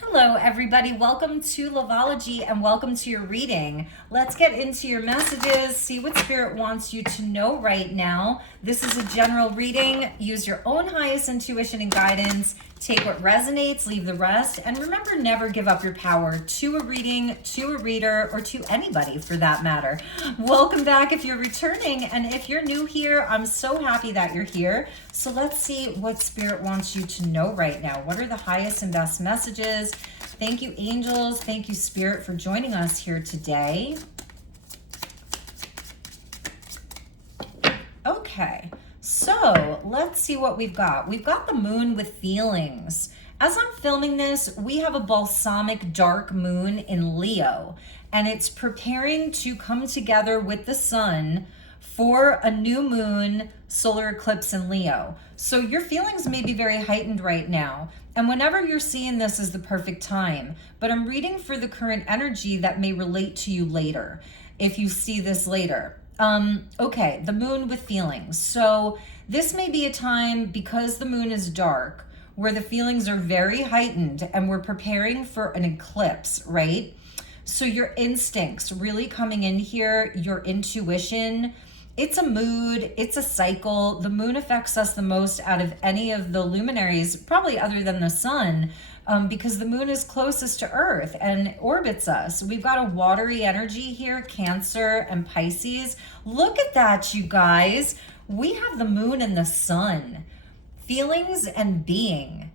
Hello, everybody. Welcome to Loveology and welcome to your reading. Let's get into your messages, see what Spirit wants you to know right now. This is a general reading. Use your own highest intuition and guidance. Take what resonates, leave the rest, and remember, never give up your power to a reading, to a reader, or to anybody for that matter. Welcome back if you're returning, and if you're new here, I'm so happy that you're here. So let's see what Spirit wants you to know right now. What are the highest and best messages? Thank you, angels. Thank you, Spirit, for joining us here today. Okay. So let's see what we've got. We've got the moon with feelings. As I'm filming this, we have a balsamic dark moon in Leo, and it's preparing to come together with the sun for a new moon solar eclipse in Leo. So your feelings may be very heightened right now. And whenever you're seeing this is the perfect time. But I'm reading for the current energy that may relate to you later, if you see this later. Okay, the moon with feelings. So this may be a time, because the moon is dark, where the feelings are very heightened and we're preparing for an eclipse, right? So your instincts really coming in here, your intuition, it's a mood, it's a cycle. The moon affects us the most out of any of the luminaries, probably other than the sun, because the moon is closest to Earth and orbits us. We've got a watery energy here, Cancer and Pisces. Look at that, you guys. We have the moon and the sun, feelings and being.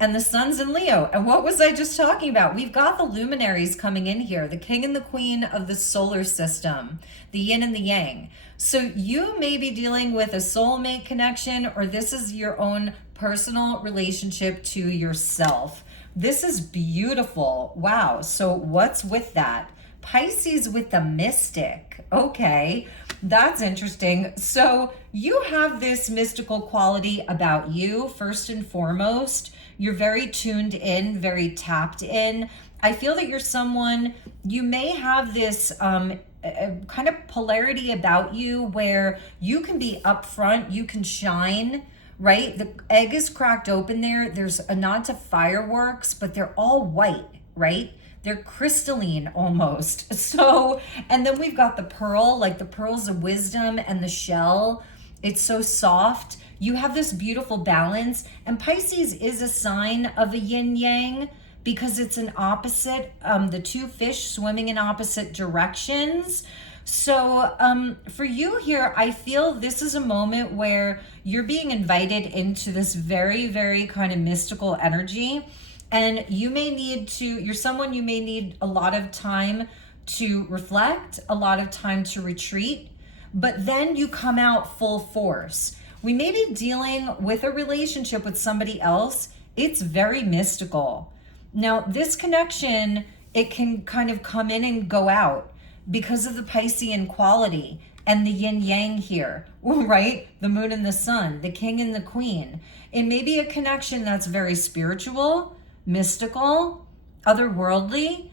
And the sun's in Leo. And what was I just talking about? We've got the luminaries coming in here, the king and the queen of the solar system, the yin and the yang. So you may be dealing with a soulmate connection, or this is your own personal relationship to yourself. This is beautiful. Wow. So what's with that? Pisces with the mystic. Okay, that's interesting. So you have this mystical quality about you, first and foremost. You're very tuned in, very tapped in. I feel that you're someone, you may have this kind of polarity about you where you can be upfront, you can shine, right? The egg is cracked open there. There's a nod to fireworks, but they're all white, right? They're crystalline almost. So, and then we've got the pearl, like the pearls of wisdom and the shell. It's so soft. You have this beautiful balance. And Pisces is a sign of a yin yang because it's an opposite, the two fish swimming in opposite directions. So for you here, I feel this is a moment where you're being invited into this very, very kind of mystical energy. And you may need to, you're someone you may need a lot of time to reflect, a lot of time to retreat, but then you come out full force. We may be dealing with a relationship with somebody else. It's very mystical. Now, this connection, it can kind of come in and go out because of the Piscean quality and the yin yang here, right? The moon and the sun, the king and the queen. It may be a connection that's very spiritual, mystical, otherworldly,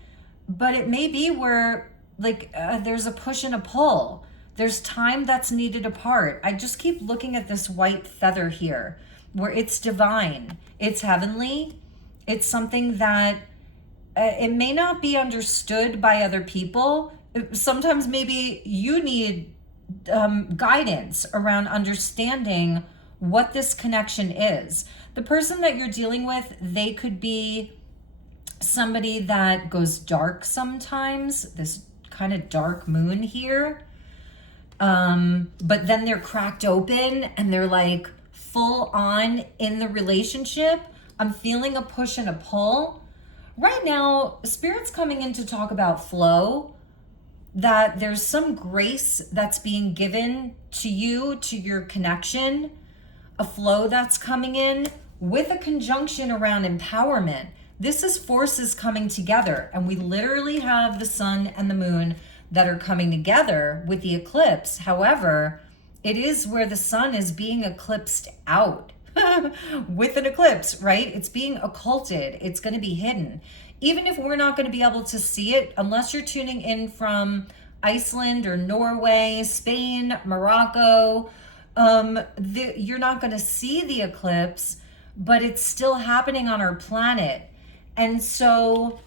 but it may be where there's a push and a pull. There's time that's needed apart. I just keep looking at this white feather here where it's divine, it's heavenly, it's something that it may not be understood by other people. Sometimes maybe you need guidance around understanding what this connection is. The person that you're dealing with, they could be somebody that goes dark sometimes, this kind of dark moon here. But then they're cracked open and they're like full on in the relationship. I'm feeling a push and a pull. Right now, Spirit's coming in to talk about flow, that there's some grace that's being given to you, to your connection, a flow that's coming in with a conjunction around empowerment. This is forces coming together, and we literally have the sun and the moon that are coming together with the eclipse. However, it is where the sun is being eclipsed out with an eclipse, right? It's being occulted. It's going to be hidden. Even if we're not going to be able to see it, unless you're tuning in from Iceland or Norway, Spain, Morocco, you're not going to see the eclipse, but it's still happening on our planet. And so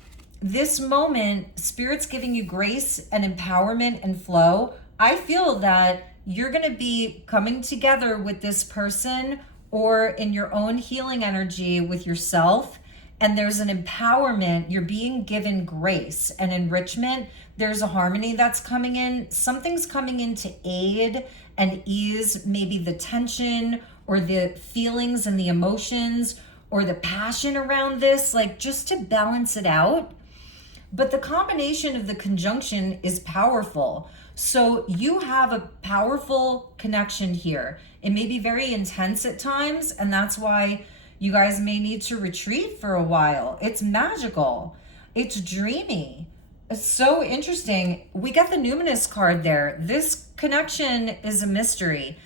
this moment, Spirit's giving you grace and empowerment and flow. I feel that you're going to be coming together with this person or in your own healing energy with yourself. And there's an empowerment. You're being given grace and enrichment. There's a harmony that's coming in. Something's coming in to aid and ease maybe the tension or the feelings and the emotions or the passion around this, like just to balance it out. But the combination of the conjunction is powerful. So you have a powerful connection here. It may be very intense at times, and that's why you guys may need to retreat for a while. It's magical. It's dreamy. It's so interesting. We got the numinous card there. This connection is a mystery.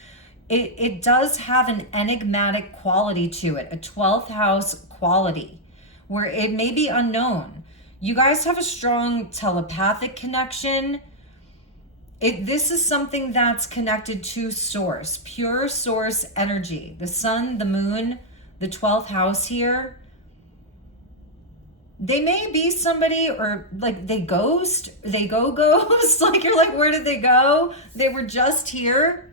It does have an enigmatic quality to it, a 12th house quality, where it may be unknown. You guys have a strong telepathic connection. This is something that's connected to source, pure source energy. The sun, the moon, the 12th house here. They may be somebody, or like they go ghost, like you're like, where did they go? They were just here.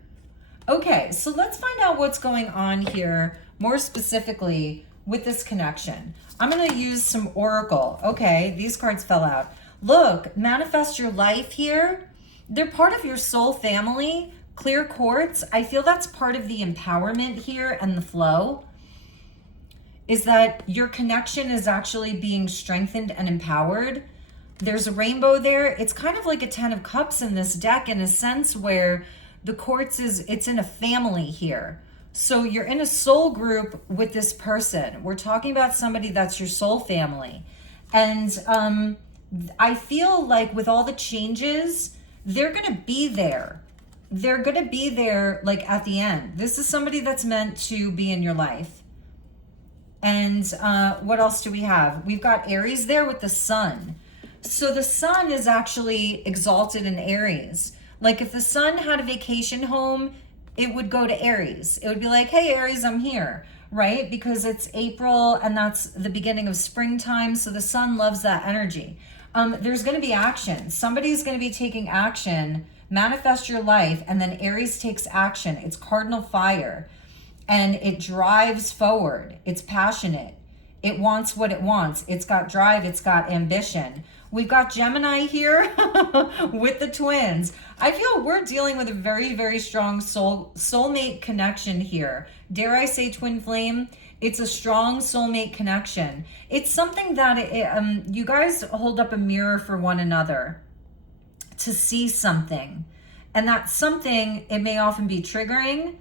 Okay, so let's find out what's going on here more specifically with this connection. I'm going to use some oracle. Okay, these cards fell out. Look, manifest your life here. They're part of your soul family. Clear quartz, I feel that's part of the empowerment here and the flow, is that your connection is actually being strengthened and empowered. There's a rainbow there. It's kind of like a 10 of cups in this deck in a sense where the quartz it's in a family here. So you're in a soul group with this person. We're talking about somebody that's your soul family. And I feel like with all the changes, they're going to be there. They're going to be there like at the end. This is somebody that's meant to be in your life. And what else do we have? We've got Aries there with the sun. So the sun is actually exalted in Aries. Like if the sun had a vacation home, it would go to Aries. It would be like, hey, Aries, I'm here, right? Because it's April and that's the beginning of springtime. So the sun loves that energy. There's going to be action. Somebody's going to be taking action, manifest your life, and then Aries takes action. It's cardinal fire and it drives forward. It's passionate. It wants what it wants. It's got drive. It's got ambition. We've got Gemini here with the twins. I feel we're dealing with a very, very strong soulmate connection here. Dare I say twin flame? It's a strong soulmate connection. It's something that you guys hold up a mirror for one another to see something. And that something, it may often be triggering,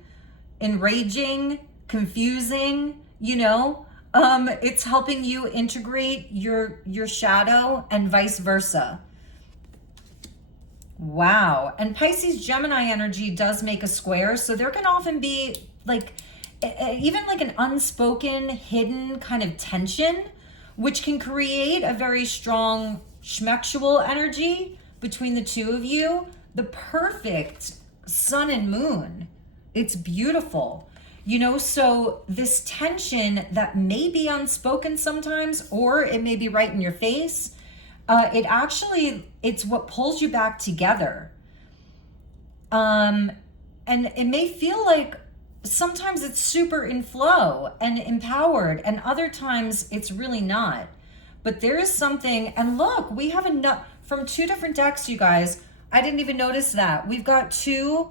enraging, confusing, you know. It's helping you integrate your shadow and vice versa. Wow. And Pisces Gemini energy does make a square. So there can often be like, even like an unspoken, hidden kind of tension, which can create a very strong schmexual energy between the two of you. The perfect sun and moon. It's beautiful. You know, so this tension that may be unspoken sometimes, or it may be right in your face, it's what pulls you back together. And it may feel like sometimes it's super in flow and empowered, and other times it's really not. But there is something, and look, we have enough from two different decks, you guys. I didn't even notice that. We've got two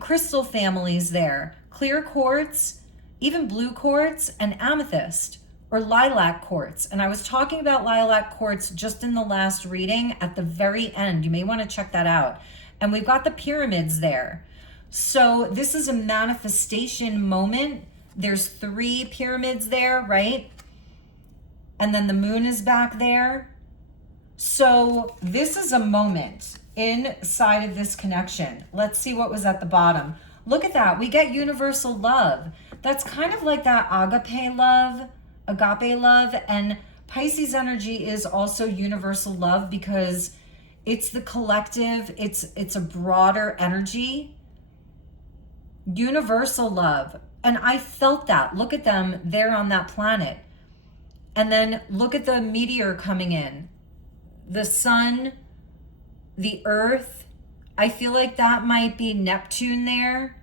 crystal families there. Clear quartz, even blue quartz, and amethyst or lilac quartz. And I was talking about lilac quartz just in the last reading at the very end. You may want to check that out. And we've got the pyramids there. So this is a manifestation moment. There's 3 pyramids there, right? And then the moon is back there. So this is a moment inside of this connection. Let's see what was at the bottom. Look at that. We get universal love. That's kind of like that agape love. And Pisces energy is also universal love because it's the collective. It's a broader energy. Universal love. And I felt that. Look at them there on that planet. And then look at the meteor coming in. The sun, the earth. I feel like that might be Neptune there,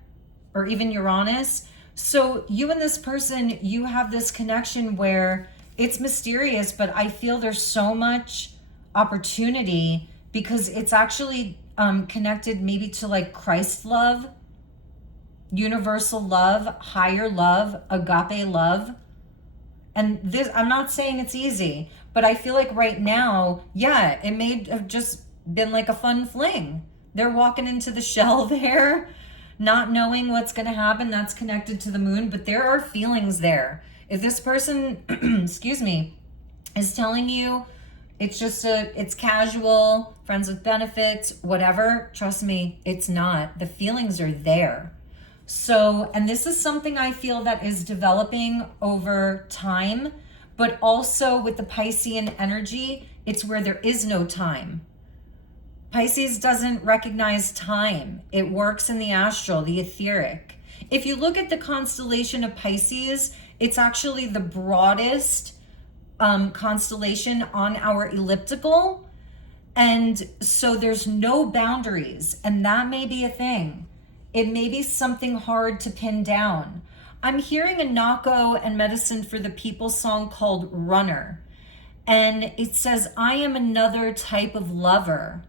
or even Uranus. So you and this person, you have this connection where it's mysterious, but I feel there's so much opportunity because it's actually connected maybe to like Christ love, universal love, higher love, agape love. And this, I'm not saying it's easy, but I feel like right now, yeah, it may have just been like a fun fling. They're walking into the shell there, not knowing what's going to happen. That's connected to the moon, but there are feelings there. If this person, excuse me, is telling you it's just it's casual, friends with benefits, whatever, trust me, it's not. The feelings are there. So, and this is something I feel that is developing over time, but also with the Piscean energy, it's where there is no time. Pisces doesn't recognize time. It works in the astral, the etheric. If you look at the constellation of Pisces, it's actually the broadest constellation on our elliptical. And so there's no boundaries, and that may be a thing. It may be something hard to pin down. I'm hearing a Nako and Medicine for the People song called Runner. And it says, I am another type of lover.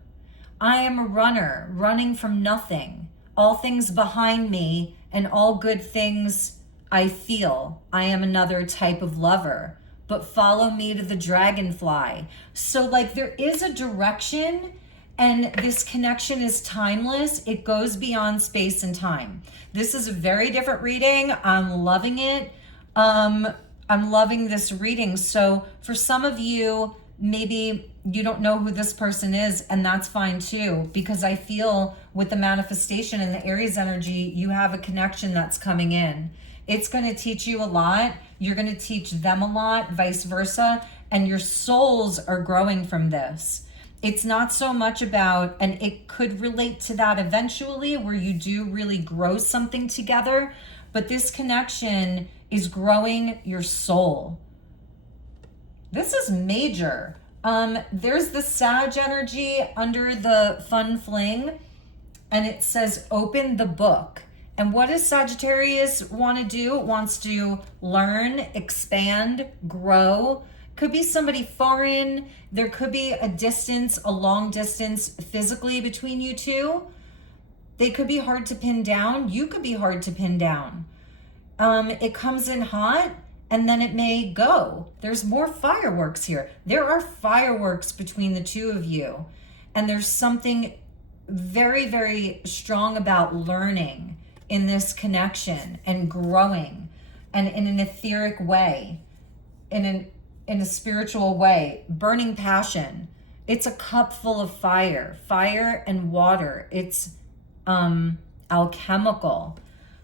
I am a runner, running from nothing. All things behind me and all good things I feel. I am another type of lover. But follow me to the dragonfly. So like there is a direction, and this connection is timeless. It goes beyond space and time. This is a very different reading. I'm loving it. I'm loving this reading. So for some of you, maybe you don't know who this person is, and that's fine too, because I feel with the manifestation and the Aries energy, you have a connection that's coming in. It's going to teach you a lot. You're going to teach them a lot, vice versa, and your souls are growing from this. It's not so much about, and it could relate to that eventually where you do really grow something together, but this connection is growing your soul. This is major. There's the Sag energy under the fun fling, and it says open the book. And what does Sagittarius want to do? It wants to learn, expand, grow. Could be somebody foreign. There could be a distance, a long distance physically between you two. They could be hard to pin down. You could be hard to pin down. It comes in hot and then it may go. There's more fireworks here. There are fireworks between the two of you. And there's something very, very strong about learning in this connection and growing, and in an etheric way, in a spiritual way, burning passion. It's a cup full of fire and water. It's alchemical.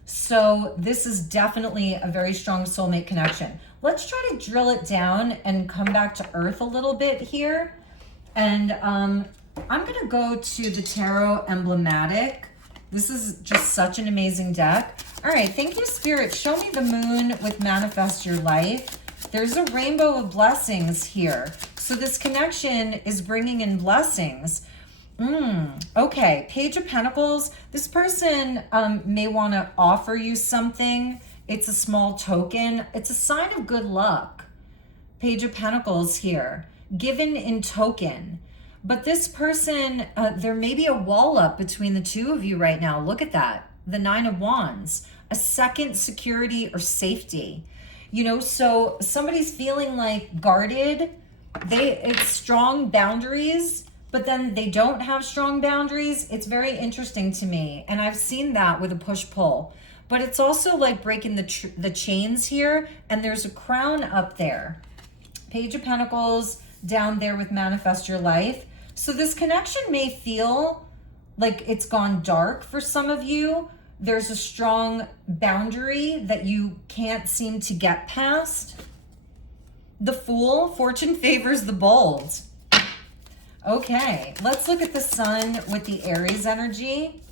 So this is definitely a very strong soulmate connection. Let's try to drill it down and come back to earth a little bit here. And I'm gonna go to the Tarot Emblematic. This is just such an amazing deck. All right, thank you, Spirit. Show me the moon with Manifest Your Life. There's a rainbow of blessings here. So this connection is bringing in blessings. Okay, Page of Pentacles. This person may want to offer you something. It's a small token. It's a sign of good luck. Page of Pentacles here, given in token. But this person, there may be a wall up between the two of you right now. Look at that. The Nine of Wands, a second security or safety. You know, so somebody's feeling like guarded. It's strong boundaries, but then they don't have strong boundaries. It's very interesting to me. And I've seen that with a push-pull. But it's also like breaking the chains here. And there's a crown up there. Page of Pentacles down there with Manifest Your Life. So this connection may feel like it's gone dark for some of you. There's a strong boundary that you can't seem to get past. The Fool, fortune favors the bold. Okay, let's look at the Sun with the Aries energy.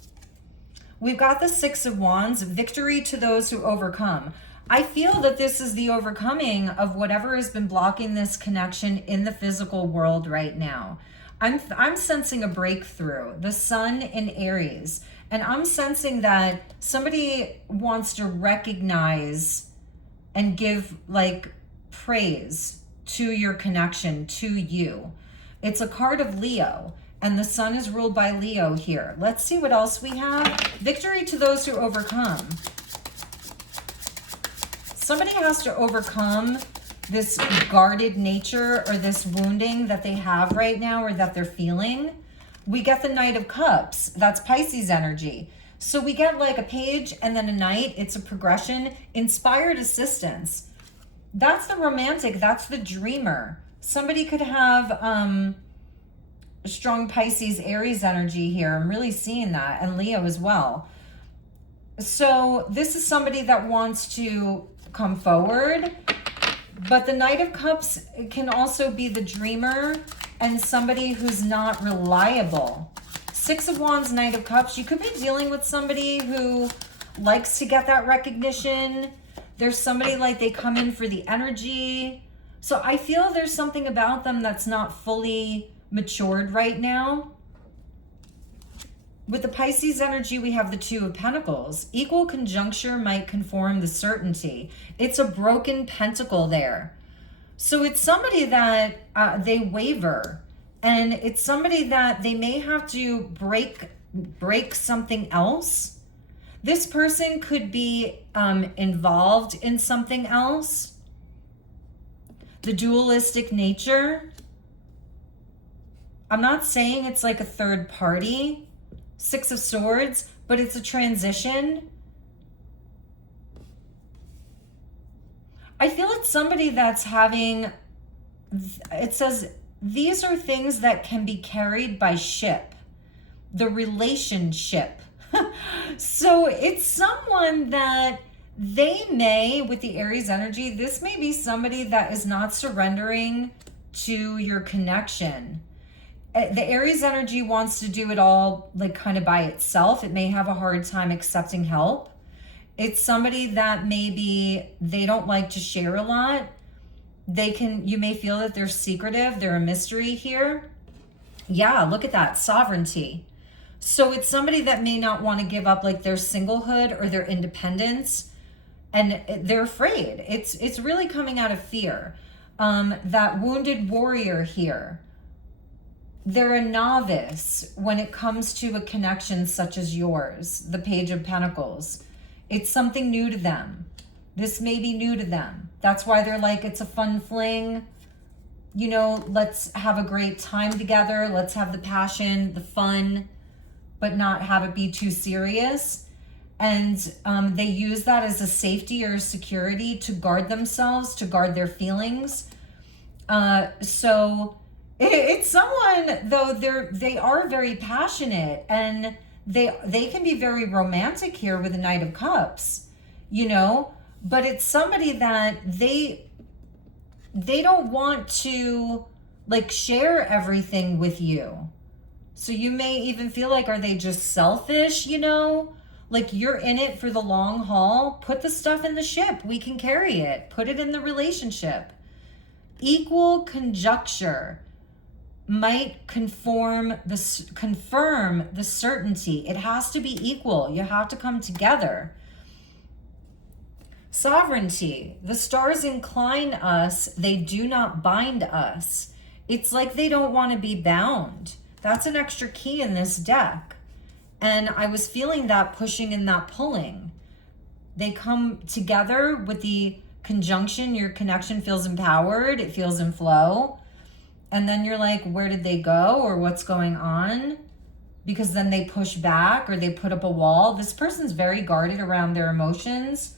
We've got the Six of Wands, victory to those who overcome. I feel that this is the overcoming of whatever has been blocking this connection in the physical world right now. I'm sensing a breakthrough, the sun in Aries, and I'm sensing that somebody wants to recognize and give like praise to your connection, to you. It's a card of Leo, and the sun is ruled by Leo here. Let's see what else we have. Victory to those who overcome. Somebody has to overcome this guarded nature or this wounding that they have right now or that they're feeling. We get the Knight of Cups. That's Pisces energy. So we get like a page and then a knight. It's a progression. Inspired assistance. That's the romantic. That's the dreamer. Somebody could have a strong Pisces Aries energy here. I'm really seeing that. And Leo as well. So this is somebody that wants to come forward. But the Knight of Cups can also be the dreamer and somebody who's not reliable. Six of Wands, Knight of Cups. You could be dealing with somebody who likes to get that recognition. There's somebody like they come in for the energy. So I feel there's something about them that's not fully matured right now. With the Pisces energy, we have the Two of Pentacles. Equal conjuncture might conform the certainty. It's a broken pentacle there. So it's somebody that they waver. And it's somebody that they may have to break something else. This person could be involved in something else. The dualistic nature. I'm not saying it's like a third party. Six of Swords, but it's a transition. I feel it's somebody that's having, it says, these are things that can be carried by ship. The relationship. So it's someone that they may, with the Aries energy, this may be somebody that is not surrendering to your connection. The Aries energy wants to do it all like kind of by itself. It may have a hard time accepting help. It's somebody that maybe they don't like to share a lot. You may feel that they're secretive. They're a mystery here. Yeah, look at that, sovereignty. So it's somebody that may not want to give up like their singlehood or their independence, and they're afraid. It's really coming out of fear. That wounded warrior here. They're a novice when it comes to a connection such as yours, the Page of Pentacles. It's something new to them. This may be new to them. That's why they're like, it's a fun fling. You know, let's have a great time together. Let's have the passion, the fun, but not have it be too serious. And they use that as a safety or a security to guard themselves, to guard their feelings. So it's someone, though, they are very passionate, and they can be very romantic here with the Knight of Cups, you know, but it's somebody that they don't want to like share everything with you. So you may even feel like, are they just selfish, you know? Like, you're in it for the long haul. Put the stuff in the ship. We can carry it. Put it in the relationship. Equal conjuncture might confirm the certainty. It has to be equal. You have to come together. Sovereignty. The stars incline us. They do not bind us. It's like they don't want to be bound. That's an extra key in this deck. And I was feeling that pushing and that pulling. They come together with the conjunction. Your connection feels empowered. It feels in flow. And then you're like, where did they go, or what's going on? Because then they push back or they put up a wall. This person's very guarded around their emotions,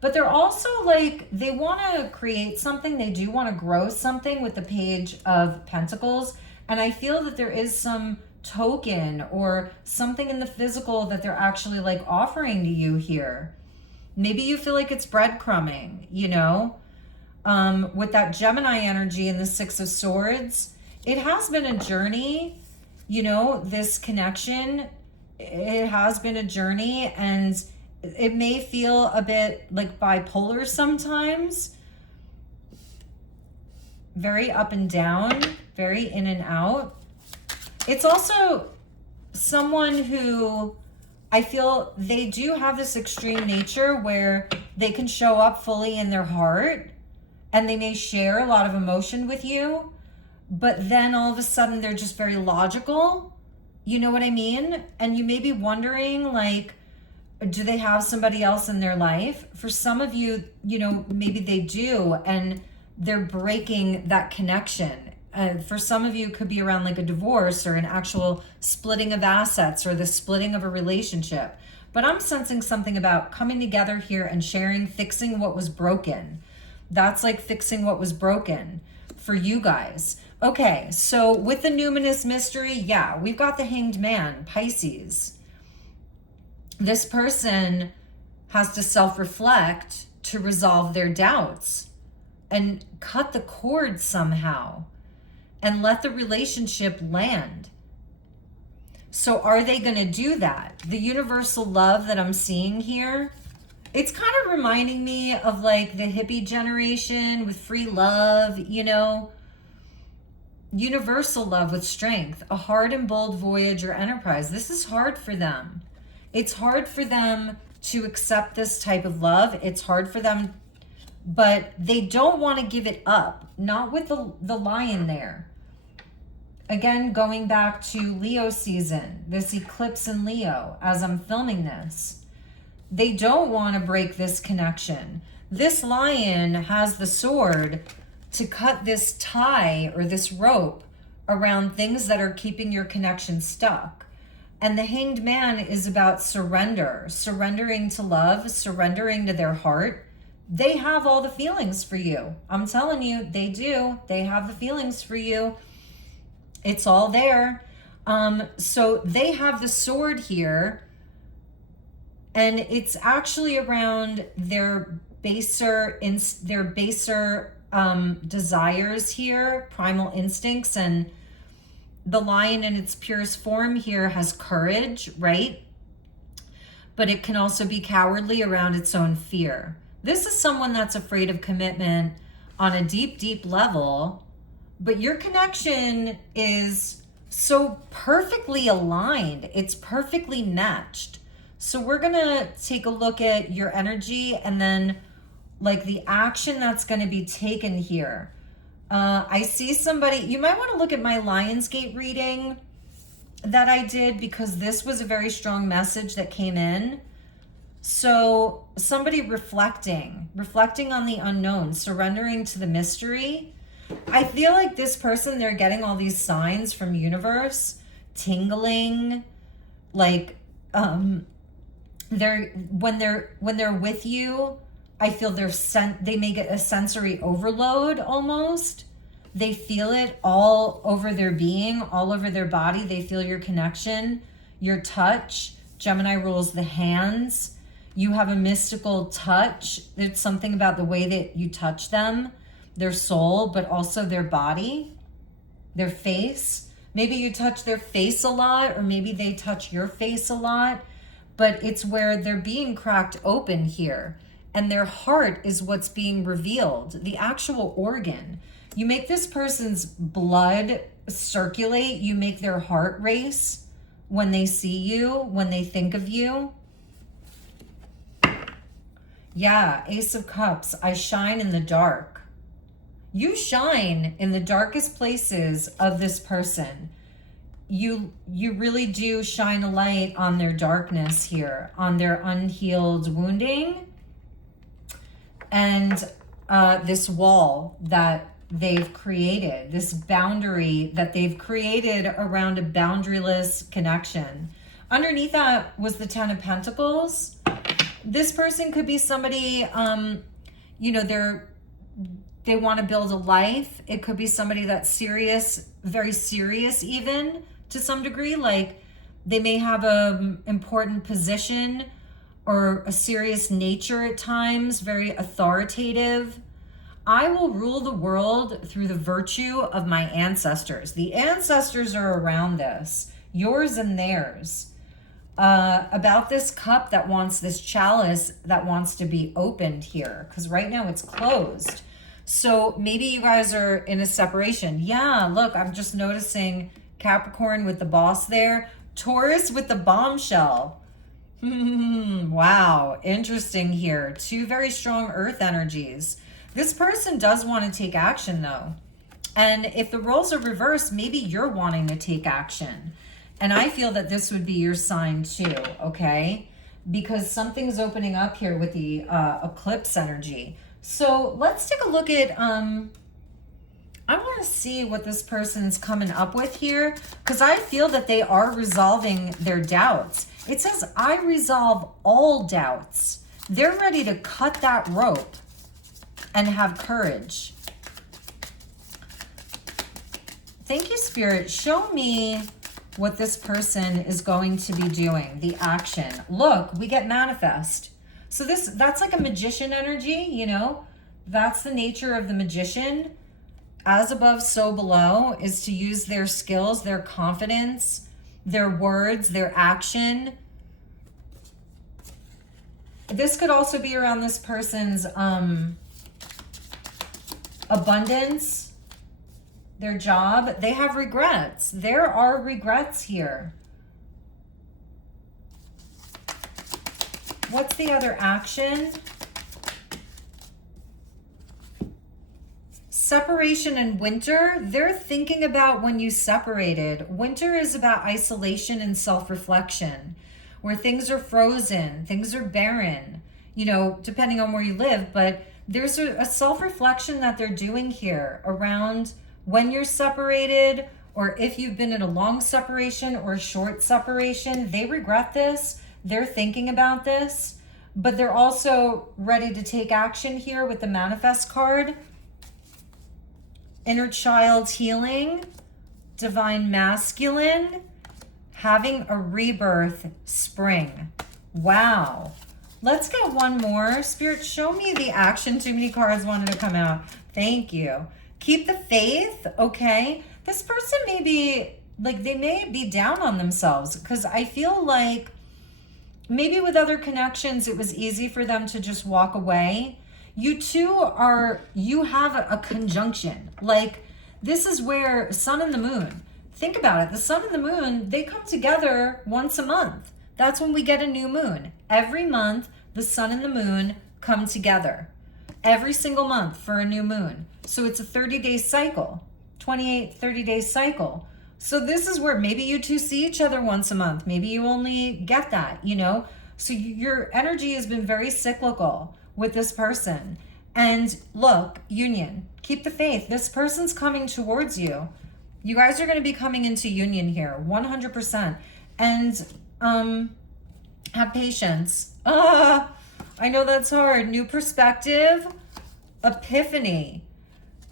but they're also like, they want to create something. They do want to grow something with the Page of Pentacles. And I feel that there is some token or something in the physical that they're actually like offering to you here. Maybe you feel like it's breadcrumbing, you know? With that Gemini energy and the Six of Swords, it has been a journey, you know, this connection, it has been a journey, and It may feel a bit like bipolar sometimes. Very up and down, very in and out. It's also someone who I feel they do have this extreme nature where they can show up fully in their heart and they may share a lot of emotion with you, but then all of a sudden they're just very logical. You know what I mean? And you may be wondering, like, do they have somebody else in their life? For some of you, you know, maybe they do, and they're breaking that connection. For some of you, it could be around like a divorce or an actual splitting of assets or the splitting of a relationship. But I'm sensing something about coming together here and sharing, fixing what was broken. That's like fixing what was broken for you guys. Okay, so with the numinous mystery, yeah, we've got the Hanged Man, Pisces. This person has to self-reflect to resolve their doubts and cut the cord somehow and let the relationship land. So are they going to do that? The universal love that I'm seeing here, it's kind of reminding me of like the hippie generation with free love, you know, universal love with strength, a hard and bold voyage or enterprise. This is hard for them. It's hard for them to accept this type of love. It's hard for them, but they don't want to give it up. Not with the lion there. Again, going back to Leo season, this eclipse in Leo, as I'm filming this, they don't want to break this connection. This lion has the sword to cut this tie or this rope around things that are keeping your connection stuck. And the Hanged Man is about surrender, surrendering to love, surrendering to their heart. They have all the feelings for you. I'm telling you, they do. They have the feelings for you. It's all there. So they have the sword here, and it's actually around their baser desires here, primal instincts, and the lion in its purest form here has courage, right? But it can also be cowardly around its own fear. This is someone that's afraid of commitment on a deep, deep level, but your connection is so perfectly aligned. It's perfectly matched. So we're gonna take a look at your energy and then like the action that's gonna be taken here. I see somebody, you might want to look at my Lionsgate reading that I did because this was a very strong message that came in. So somebody reflecting on the unknown, surrendering to the mystery. I feel like this person, they're getting all these signs from universe, tingling, like when they're with you, I feel they may get a sensory overload almost. They feel it all over their being, all over their body. They feel your connection, your touch. Gemini rules the hands. You have a mystical touch. There's something about the way that you touch them, their soul, but also their body, their face. Maybe you touch their face a lot, or maybe they touch your face a lot, but it's where they're being cracked open here. And their heart is what's being revealed, the actual organ. You make this person's blood circulate. You make their heart race when they see you, when they think of you. Yeah, Ace of Cups. I shine in the dark. You shine in the darkest places of this person. You really do shine a light on their darkness here, on their unhealed wounding. And this wall that they've created, this boundary that they've created around a boundaryless connection. Underneath that was the Ten of Pentacles. This person could be somebody, they want to build a life. It could be somebody that's serious, very serious even to some degree. Like they may have an important position or a serious nature at times, very authoritative. I will rule the world through the virtue of my ancestors. The ancestors are around this, yours and theirs. about this cup that wants, this chalice that wants to be opened here, because right now it's closed. So maybe you guys are in a separation. Yeah, look, I'm just noticing Capricorn with the boss there, Taurus with the bombshell. Wow, interesting here. Two very strong earth energies. This person does want to take action though. And if the roles are reversed, maybe you're wanting to take action. And I feel that this would be your sign too, okay? Because something's opening up here with the eclipse energy. So let's take a look at, I want to see what this person's coming up with here, because I feel that they are resolving their doubts. It says, I resolve all doubts. They're ready to cut that rope and have courage. Thank you, Spirit. Show me what this person is going to be doing, the action. Look, we get manifest. So that's like a magician energy, you know? That's the nature of the magician. As above, so below, is to use their skills, their confidence, their words, their action. This could also be around this person's abundance, their job. They have regrets. There are regrets here. What's the other action? Separation and winter. They're thinking about when you separated. Winter is about isolation and self-reflection, where things are frozen, things are barren, you know, depending on where you live. But there's a self-reflection that they're doing here around when you're separated, or if you've been in a long separation or a short separation. They regret this. They're thinking about this, but they're also ready to take action here with the manifest card. Inner child healing, divine masculine, having a rebirth spring. Wow. Let's get one more. Spirit, show me the action. Too many cards wanted to come out. Thank you. Keep the faith. Okay. This person may be like, they may be down on themselves, because I feel like maybe with other connections, it was easy for them to just walk away. You two you have a conjunction. Like, this is where sun and the moon, think about it. The sun and the moon, they come together once a month. That's when we get a new moon. Every month, the sun and the moon come together. Every single month for a new moon. So it's a 30-day cycle, 28, 30-day cycle. So this is where maybe you two see each other once a month. Maybe you only get that, you know? So your energy has been very cyclical with this person. And look, union, keep the faith. This person's coming towards you. You guys are going to be coming into union here, 100%. And have patience. I know that's hard. New perspective, epiphany.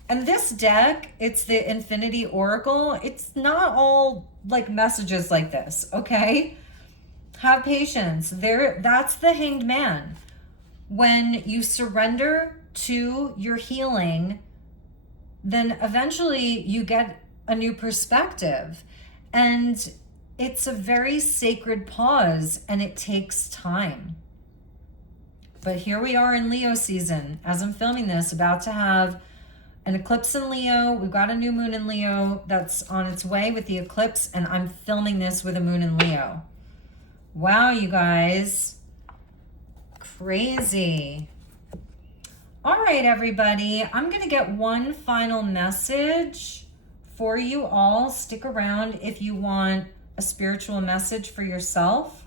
And this deck, it's the Infinity Oracle. It's not all like messages like this, okay? Have patience. That's the Hanged Man. When you surrender to your healing, then eventually you get a new perspective. And it's a very sacred pause, and it takes time. But here we are in Leo season. As I'm filming this, about to have an eclipse in Leo. We've got a new moon in Leo that's on its way with the eclipse, and I'm filming this with a moon in Leo. Wow, you guys. Crazy. All right, everybody. I'm going to get one final message for you all. Stick around if you want a spiritual message for yourself.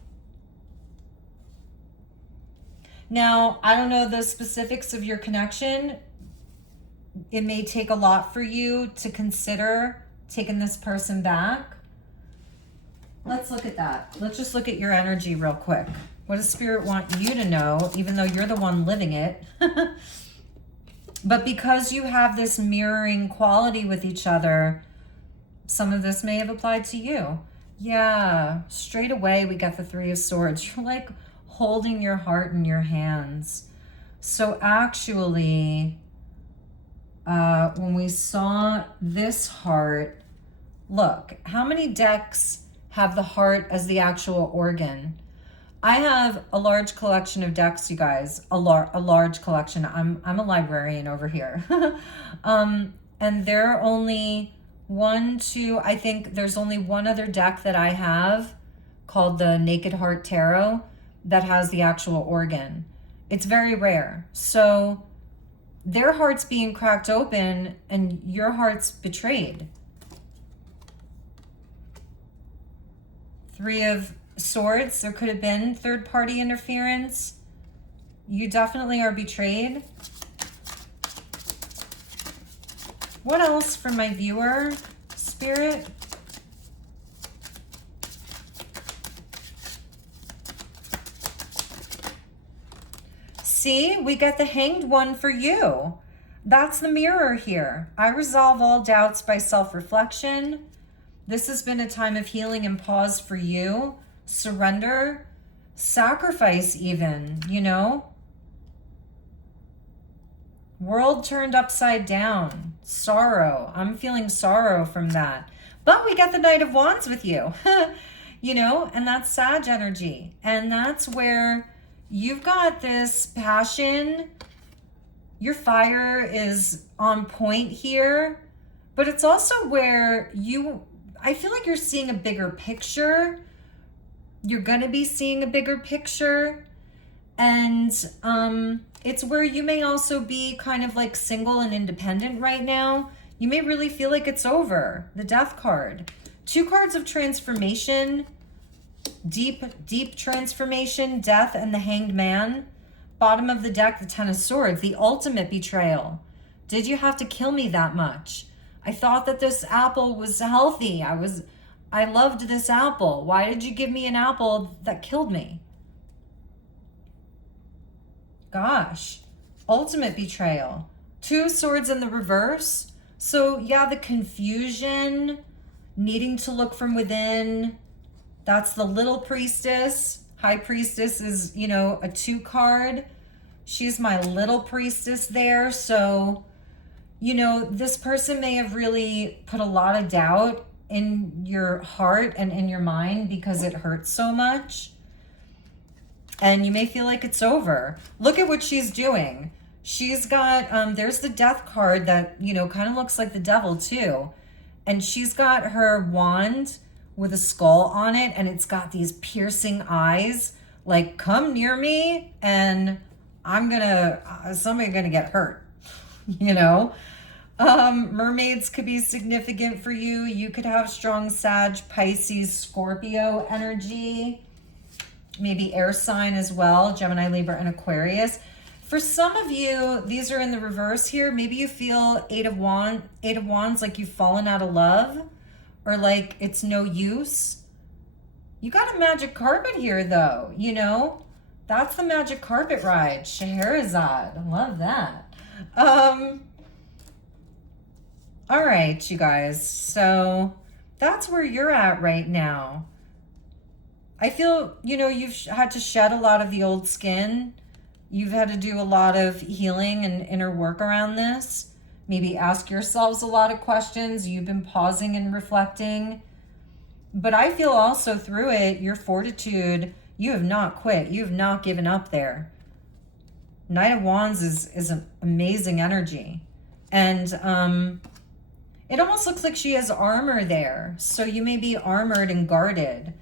Now, I don't know the specifics of your connection. It may take a lot for you to consider taking this person back. Let's look at that. Let's just look at your energy real quick. What does Spirit want you to know, even though you're the one living it? But because you have this mirroring quality with each other, some of this may have applied to you. Yeah, straight away we got the Three of Swords. You're like holding your heart in your hands. So actually, when we saw this heart, look, how many decks have the heart as the actual organ. I have a large collection of decks, you guys, a large collection. I'm a librarian over here. And there are only one, two, I think there's only one other deck that I have called the Naked Heart Tarot that has the actual organ. It's very rare. So their heart's being cracked open and your heart's betrayed. Three of Swords, there could have been third-party interference. You definitely are betrayed. What else for my viewer, Spirit? See, we get the Hanged One for you. That's the mirror here. I resolve all doubts by self-reflection. This has been a time of healing and pause for you. Surrender, sacrifice even, you know. World turned upside down. Sorrow. I'm feeling sorrow from that. But we get the Knight of Wands with you. You know, and that's Sag energy. And that's where you've got this passion. Your fire is on point here. But it's also where I feel like you're seeing a bigger picture. You're going to be seeing a bigger picture. And it's where you may also be kind of like single and independent right now. You may really feel like it's over. The Death card. 2 cards of transformation. Deep transformation. Death and the Hanged Man. Bottom of the deck, the Ten of Swords. The ultimate betrayal. Did you have to kill me that much? I thought that this apple was healthy. I loved this apple. Why did you give me an apple that killed me? Gosh, ultimate betrayal. 2 swords in the reverse. So yeah, the confusion, needing to look from within. That's the little priestess. High priestess is, you know, a 2 card. She's my little priestess there. So, you know, this person may have really put a lot of doubt in your heart and in your mind because it hurts so much. And you may feel like it's over. Look at what she's doing. She's got, there's the Death card that, you know, kind of looks like the devil too. And she's got her wand with a skull on it. And it's got these piercing eyes. Like, come near me and somebody's gonna get hurt, you know? Mermaids could be significant for you. You could have strong Sag, Pisces, Scorpio energy. Maybe air sign as well, Gemini, Libra, and Aquarius. For some of you, these are in the reverse here. Maybe you feel Eight of Wands, like you've fallen out of love or like it's no use. You got a magic carpet here though, you know? That's the magic carpet ride. Scheherazade, I love that. All right, you guys. So that's where you're at right now. I feel, you know, you've had to shed a lot of the old skin. You've had to do a lot of healing and inner work around this. Maybe ask yourselves a lot of questions. You've been pausing and reflecting. But I feel also through it, your fortitude, you have not quit. You have not given up there. Knight of Wands is an amazing energy. And it almost looks like she has armor there. So you may be armored and guarded.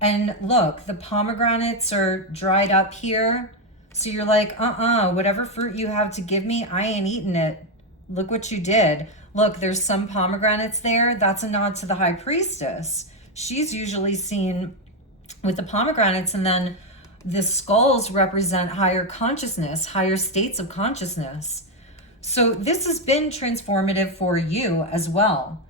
And look, the pomegranates are dried up here. So you're like, whatever fruit you have to give me, I ain't eating it. Look what you did. Look, there's some pomegranates there. That's a nod to the High Priestess. She's usually seen with the pomegranates, and then the skulls represent higher consciousness, higher states of consciousness. So this has been transformative for you as well.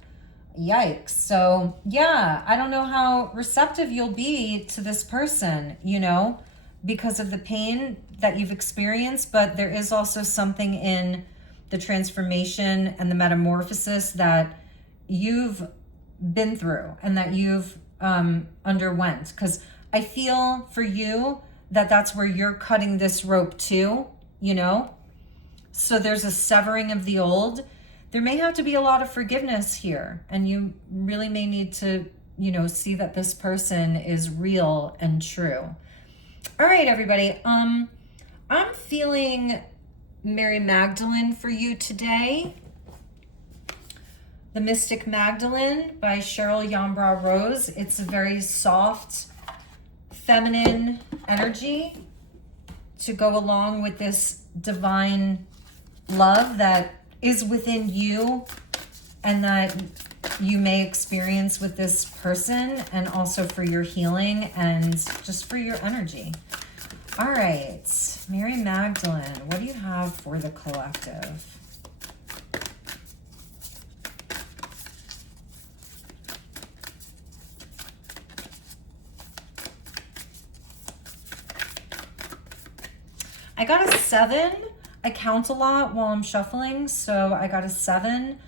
Yikes. So yeah, I don't know how receptive you'll be to this person, you know, because of the pain that you've experienced, but there is also something in the transformation and the metamorphosis that you've been through and that you've underwent. Because I feel for you that that's where you're cutting this rope too, you know? So there's a severing of the old. There may have to be a lot of forgiveness here, and you really may need to, see that this person is real and true. All right, everybody. I'm feeling Mary Magdalene for you today. The Mystic Magdalene by Cheryl Yambra Rose. It's a very soft, feminine energy to go along with this divine love that is within you and that you may experience with this person, and also for your healing and just for your energy. All right, Mary Magdalene, what do you have for the collective? I got a 7. I count a lot while I'm shuffling, so I got a 7.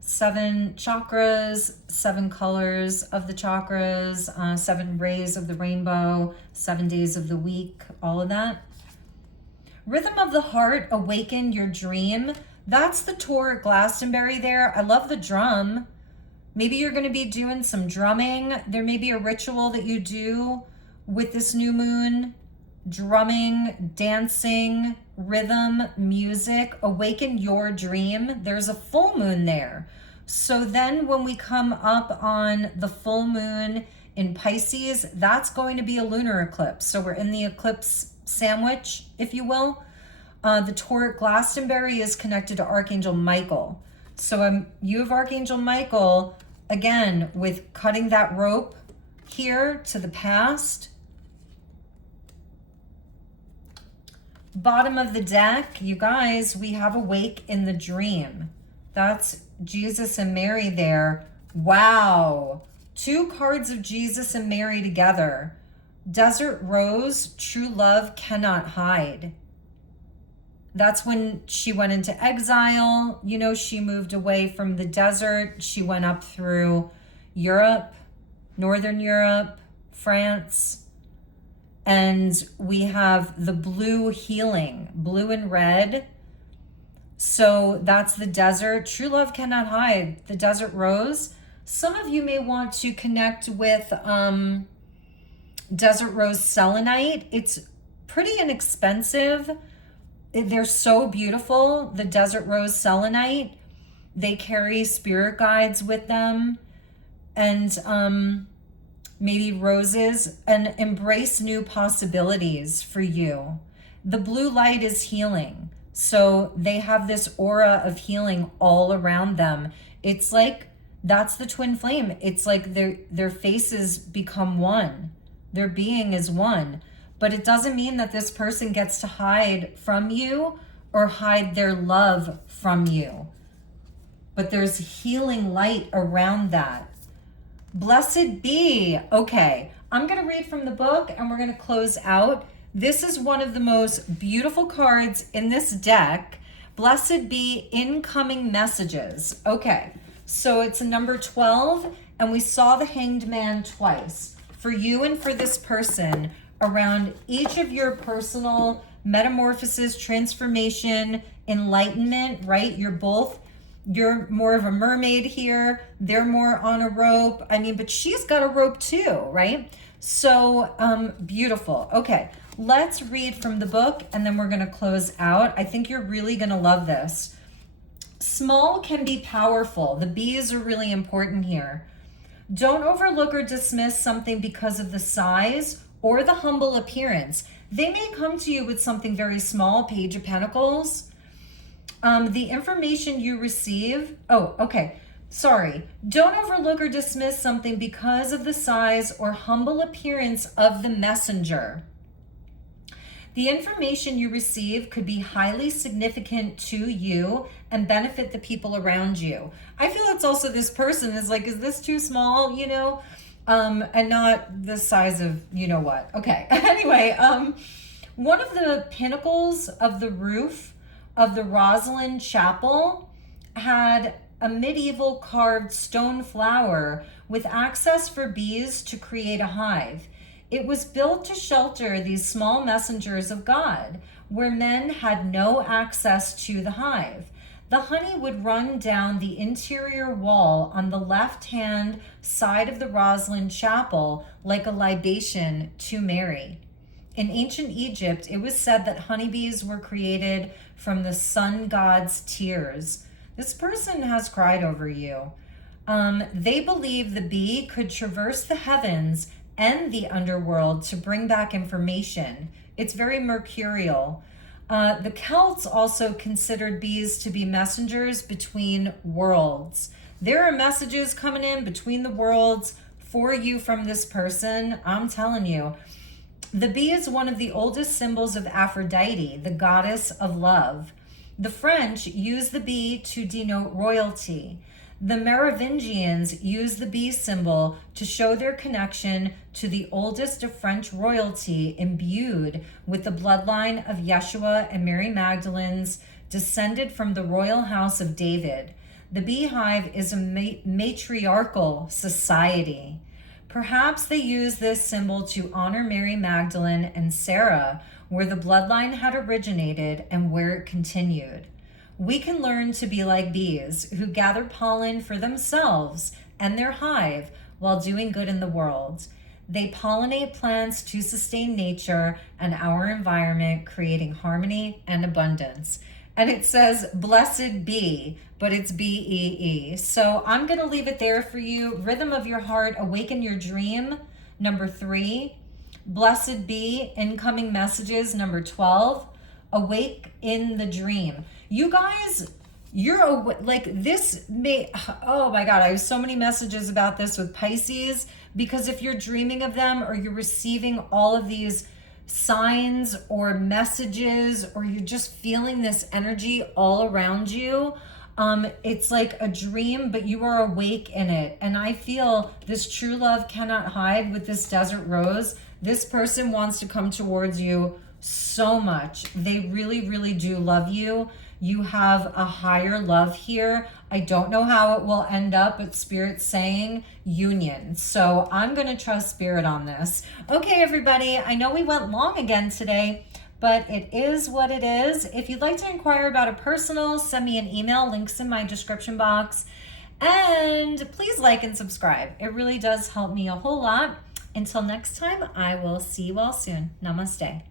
7 chakras, 7 colors of the chakras, 7 rays of the rainbow, 7 days of the week, all of that. Rhythm of the heart, awaken your dream. That's the tour at Glastonbury there. I love the drum. Maybe you're going to be doing some drumming. There may be a ritual that you do with this new moon. Drumming, dancing, rhythm, music, awaken your dream. There's a full moon there. So then when we come up on the full moon in Pisces, that's going to be a lunar eclipse. So we're in the eclipse sandwich, if you will. The tour at Glastonbury is connected to Archangel Michael. So you have Archangel Michael, again, with cutting that rope here to the past. Bottom of the deck, you guys, we have awake in the dream. That's Jesus and Mary there. Wow. 2 cards of Jesus and Mary together. Desert Rose, true love cannot hide. That's when she went into exile. She moved away from the desert. She went up through Europe, Northern Europe, France. And we have the blue healing, blue and red. So that's the desert. True love cannot hide. The desert rose. Some of you may want to connect with desert rose selenite. It's pretty inexpensive. They're so beautiful. The desert rose selenite. They carry spirit guides with them. And maybe roses, and embrace new possibilities for you. The blue light is healing. So they have this aura of healing all around them. It's like, that's the twin flame. It's like their faces become one. Their being is one. But it doesn't mean that this person gets to hide from you or hide their love from you. But there's healing light around that. Blessed be. Okay, I'm going to read from the book and we're going to close out. This is one of the most beautiful cards in this deck. Blessed be incoming messages. Okay, so it's a number 12 and we saw the Hanged Man twice. For you and for this person, around each of your personal metamorphosis, transformation, enlightenment, right? You're more of a mermaid here. They're more on a rope. But she's got a rope too, right? So beautiful. Okay, let's read from the book and then we're going to close out. I think you're really going to love this. Small can be powerful. The B's are really important here. Don't overlook or dismiss something because of the size or the humble appearance. They may come to you with something very small, Page of Pentacles. The information you receive, don't overlook or dismiss something because of the size or humble appearance of the messenger. The information you receive could be highly significant to you and benefit the people around you. I feel it's also this person is like, is this too small, and not the size of, what. Okay, anyway, one of the pinnacles of the roof of the Rosalind Chapel had a medieval carved stone flower with access for bees to create a hive. It was built to shelter these small messengers of God, where men had no access to the hive. The honey would run down the interior wall on the left-hand side of the Rosslyn Chapel like a libation to Mary. In ancient Egypt, it was said that honeybees were created from the sun god's tears. This person has cried over you. They believe the bee could traverse the heavens and the underworld to bring back information. It's very mercurial. The Celts also considered bees to be messengers between worlds. There are messages coming in between the worlds for you from this person. I'm telling you. The bee is one of the oldest symbols of Aphrodite, the goddess of love. The French use the bee to denote royalty. The Merovingians use the bee symbol to show their connection to the oldest of French royalty, imbued with the bloodline of Yeshua and Mary Magdalene's, descended from the royal house of David. The beehive is a matriarchal society. Perhaps they use this symbol to honor Mary Magdalene and Sarah, where the bloodline had originated and where it continued. We can learn to be like bees who gather pollen for themselves and their hive while doing good in the world. They pollinate plants to sustain nature and our environment, creating harmony and abundance. And it says, blessed be, but it's B-E-E. So I'm going to leave it there for you. Rhythm of your heart, awaken your dream, number 3. Blessed be, incoming messages, number 12. Awake in the dream. You guys, you're like this may, oh my God, I have so many messages about this with Pisces, because if you're dreaming of them or you're receiving all of these signs or messages, or you're just feeling this energy all around you, it's like a dream, but you are awake in it. And I feel this true love cannot hide with this desert rose. This person wants to come towards you so much. They really, really do love you. You have a higher love here. I don't know how it will end up, but Spirit's saying union. So I'm going to trust Spirit on this. Okay, everybody. I know we went long again today, but it is what it is. If you'd like to inquire about a personal, send me an email. Links in my description box. And please like and subscribe. It really does help me a whole lot. Until next time, I will see you all soon. Namaste.